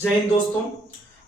जय हिंद दोस्तों।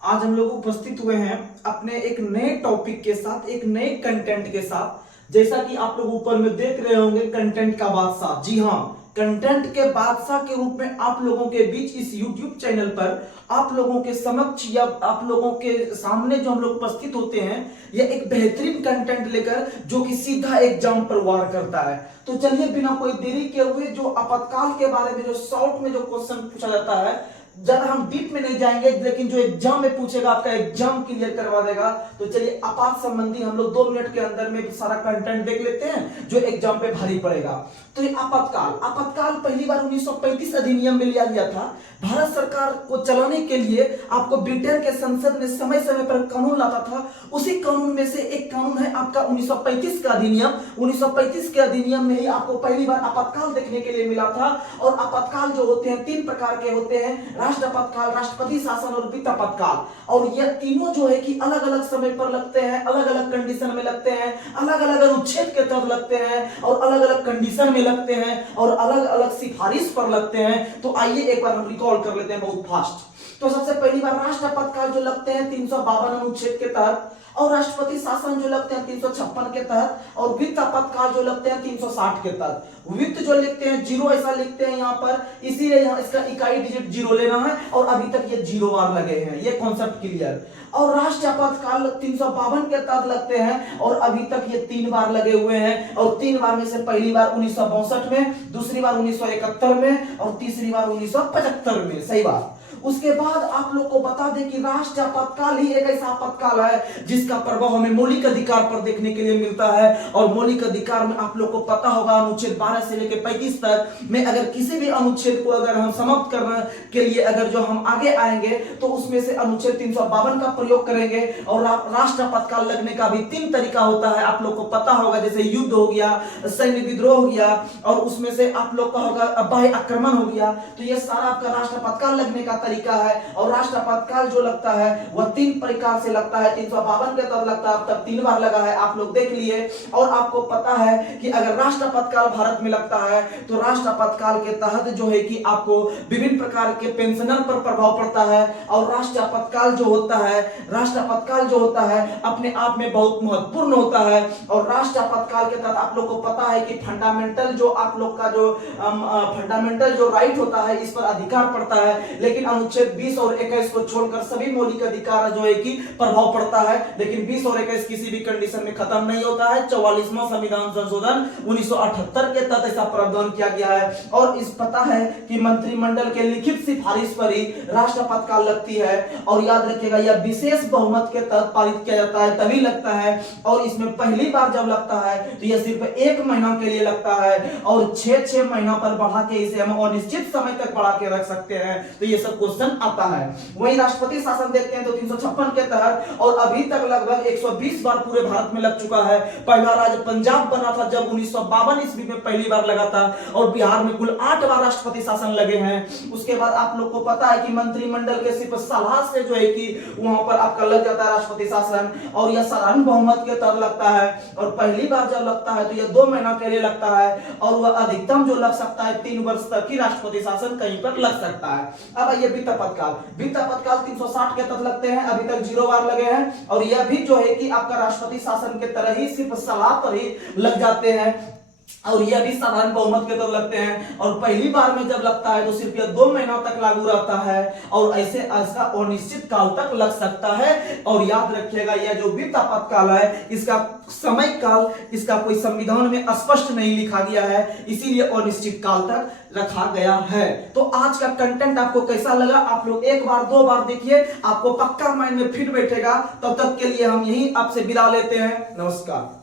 आज हम लोग उपस्थित हुए हैं अपने एक नए टॉपिक के साथ, एक नए कंटेंट के साथ। जैसा कि आप लोग ऊपर में देख रहे होंगे, कंटेंट का बादशाह। जी हाँ, कंटेंट के बादशाह के रूप में आप लोगों के बीच इस YouTube चैनल पर आप लोगों के समक्ष या आप लोगों के सामने जो हम लोग उपस्थित होते हैं, यह एक बेहतरीन कंटेंट लेकर जो कि सीधा एग्जाम पर वार करता है। तो चलिए बिना कोई देरी के हुए जो आपातकाल के बारे में जो शॉर्ट में जो क्वेश्चन पूछा जाता है, ज्यादा हम डीप में नहीं जाएंगे, लेकिन जो एग्जाम में पूछेगा आपका एग्जाम क्लियर करवा देगा। तो चलिए आपात संबंधी हम लोग 2 मिनट के अंदर में सारा कंटेंट देख लेते हैं जो एग्जाम पे भारी पड़ेगा। तो ये आपातकाल पहली बार 1935 अधिनियम में लिया गया था। भारत सरकार को चलाने के लिए आपको ब्रिटेन के संसद में समय समय पर कानून लाता था। उसी कानून में से एक कानून है आपका 1935 का अधिनियम। 1935 के अधिनियम में ही आपको पहली बार आपातकाल देखने के लिए मिला था। और आपातकाल जो होते हैं 3 प्रकार के होते हैं, राष्ट्र आपातकाल, राष्ट्रपति शासन और वित्त आपातकाल। और ये तीनों जो है कि अलग अलग समय पर लगते हैं, अलग अलग कंडीशन में लगते हैं, अलग अलग अनुच्छेद के तहत लगते हैं और अलग अलग कंडीशन में लगते हैं और अलग अलग सिफारिश पर लगते हैं। तो आइए एक बार हम रिकॉल कर लेते हैं बहुत फास्ट। तो सबसे पहली बार राष्ट्र आपातकाल जो लगते हैं 352 अनुच्छेद के तहत, और राष्ट्रपति शासन जो लगते हैं 356 के तहत, और वित्त आपातकाल जो लगते हैं 360 के तहत। वित्त जो लिखते हैं 0 ऐसा लिखते हैं यहाँ पर, इसीलिए यहाँ इसका इकाई डिजिट 0 लेना है और अभी तक ये 0 बार लगे हैं, ये कॉन्सेप्ट क्लियर। और राष्ट्र आपातकाल 352 के तहत लगते हैं और अभी तक ये 3 बार लगे हुए हैं। और 3 बार में से पहली बार 1962 में, दूसरी बार 1971 में और तीसरी बार 1975 में। सही बात। उसके बाद आप लोग को बता दें कि राष्ट्र आपातकाल ही एक ऐसा आपातकाल है जिसका प्रभाव हमें मौलिक अधिकार पर देखने के लिए मिलता है। और मौलिक अधिकार में आप लोग को पता होगा अनुच्छेद 12 से लेकर 35 तक में अगर किसी भी अनुच्छेद को अगर हम समाप्त करने के लिए अगर जो हम आगे आएंगे तो उसमें से अनुच्छेद 352 का प्रयोग करेंगे। और राष्ट्र आपातकाल लगने का भी 3 तरीका होता है, आप लोग को पता होगा। जैसे युद्ध हो गया, सैन्य विद्रोह हो गया, और उसमें से आप लोग का होगा बाह्य आक्रमण हो गया। तो ये सारा आपका राष्ट्र आपातकाल लगने का तरीका है। और राष्ट्र आपातकाल जो लगता है वह 3 प्रकार से लगता है। 352 के तहत लगता है, अब तक 3 बार लगा है, आप लोग देख लिए। और आपको पता है कि अगर राष्ट्र आपातकाल भारत में लगता है तो राष्ट्र आपातकाल के तहत जो है कि आपको विभिन्न प्रकार के पेंशनर पर प्रभाव पड़ता है। और राष्ट्र आपातकाल जो होता है, राष्ट्र आपातकाल जो होता है अपने आप में बहुत महत्वपूर्ण होता है। और राष्ट्र आपातकाल के तहत आप लोग को पता है कि फंडामेंटल जो आप लोग का जो फंडामेंटल जो राइट होता है इस पर अधिकार पड़ता है। लेकिन अनुच्छेद 20 और 21 को छोड़कर सभी मौलिक अधिकार जो है कि प्रभाव पड़ता है। लेकिन 20 और 21 किसी भी कंडीशन में खत्म नहीं होता है। 44वां संविधान संशोधन 1978 के तहत ऐसा प्रावधान किया गया है। और इस पता है कि मंत्रिमंडल के लिखित सिफारिश पर ही राष्ट्र आपातकाल लगती है। और याद रखिएगा यह विशेष बहुमत के तहत पारित किया जाता है तभी लगता है। और इसमें पहली बार जब लगता है तो यह सिर्फ 1 महीना के लिए लगता है और 6 महीना पर बढ़ा के इसे हम अनिश्चित समय तक बढ़ा के रख सकते हैं। तो ये सब क्वेश्चन आता है। वही राष्ट्रपति शासन देखते हैं तो 356 के तहत, और अभी तक लगभग 120 बार पूरे भारत में लग चुका है। पहला राज्य पंजाब बना था जब 1952 ईस्वी में पहली बार लगा था। और बिहार में कुल 8 बार राष्ट्रपति शासन लगे हैं। उसके बाद आप लोग को पता है कि मंत्रिमंडल के सिर्फ सलाह से जो है कि वहां पर आपका लग जाता है राष्ट्रपति शासन, और यह साधारण बहुमत के तहत लगता है। और पहली बार जब लगता है तो यह 2 महीना के लिए लगता है। और वह अधिकतम जो लग सकता है 3 वर्ष तक ही राष्ट्रपति शासन कहीं पर लग सकता है। अब आइए वित्त आपातकाल। वित्त आपातकाल 360 के तहत लगते हैं, अभी तक 0 बार लगे हैं। और यह भी जो है कि आपका राष्ट्रपति शासन के तरह ही सिर्फ सलाह पर ही लग जाते हैं। और यह भी साधारण बहुमत के तहत लगते हैं। और पहली बार में जब लगता है तो सिर्फ यह 2 महीनों तक लागू रहता है। और ऐसे ऐसा अनिश्चित काल तक लग सकता है। और याद रखिएगा यह जो वित्त आपातकाल है इसका समय काल इसका कोई संविधान में स्पष्ट नहीं लिखा गया है, इसीलिए अनिश्चित काल तक रखा गया है। तो आज का कंटेंट आपको कैसा लगा? आप लोग 1 बार 2 बार देखिए, आपको पक्का माइंड में फिट बैठेगा। तब तक के लिए हम यही आपसे विदा लेते हैं। नमस्कार।